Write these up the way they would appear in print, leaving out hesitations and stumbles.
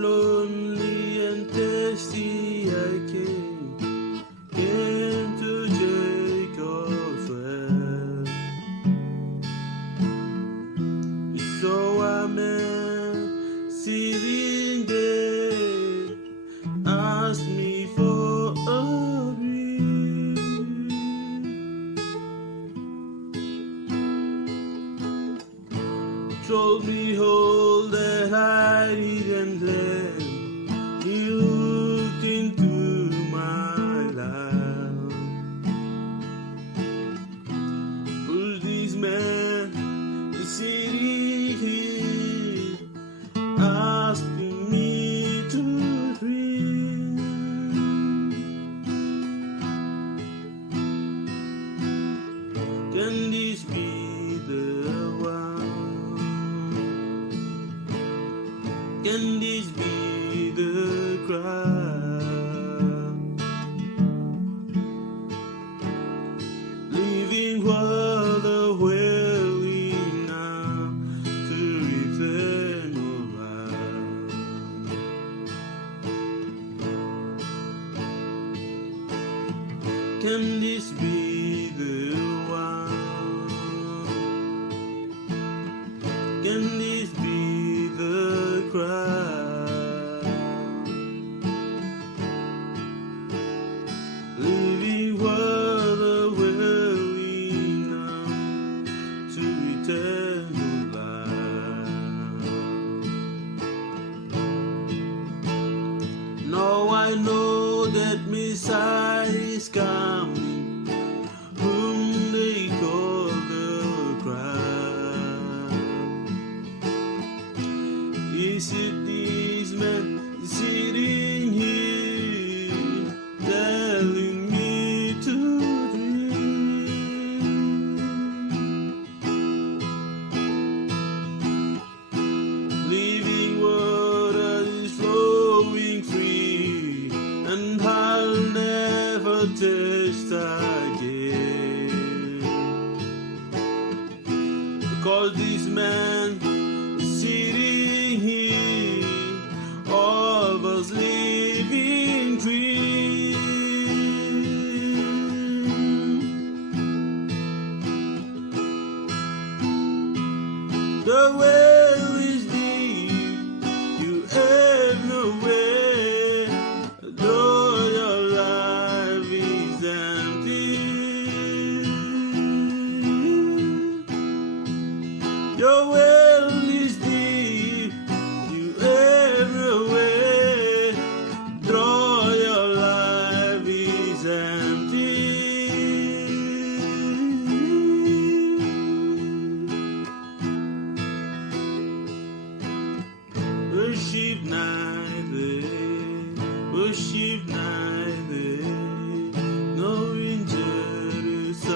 lonely and thirsty I came to Jacob's well. So a man sitting there asked me for a drink. Told me all that I didn't let. He looked into my life. Who's this man sitting here asking me to drink? Can this be the one? Can this be the crowd? Living water welling now to eternal life. Can this be the one? Can this be the crowd? Living water welling now to eternal life. Now I know that Messiah is coming, whom they call the Christ. Is it this man sitting here telling me to drink? Living water is flowing free, and I'll never taste again. Because this man sitting here offers living free. The well is deep, you have no way, though your life is empty. Your well is deep, you have no way, though your life is empty. Worship night there, no in Jerusalem.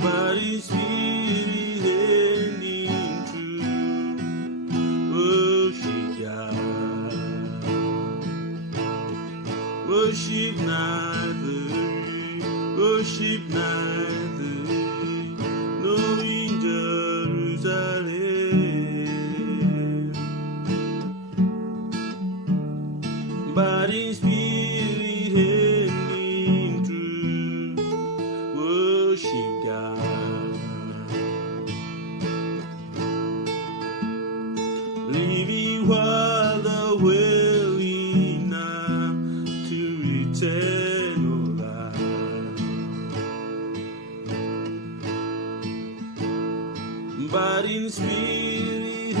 But in spirit and in truth, worship God. Worship neither, no in Jerusalem. But in spirit and in truth, worship God. Living water welling now to eternal life. But in spirit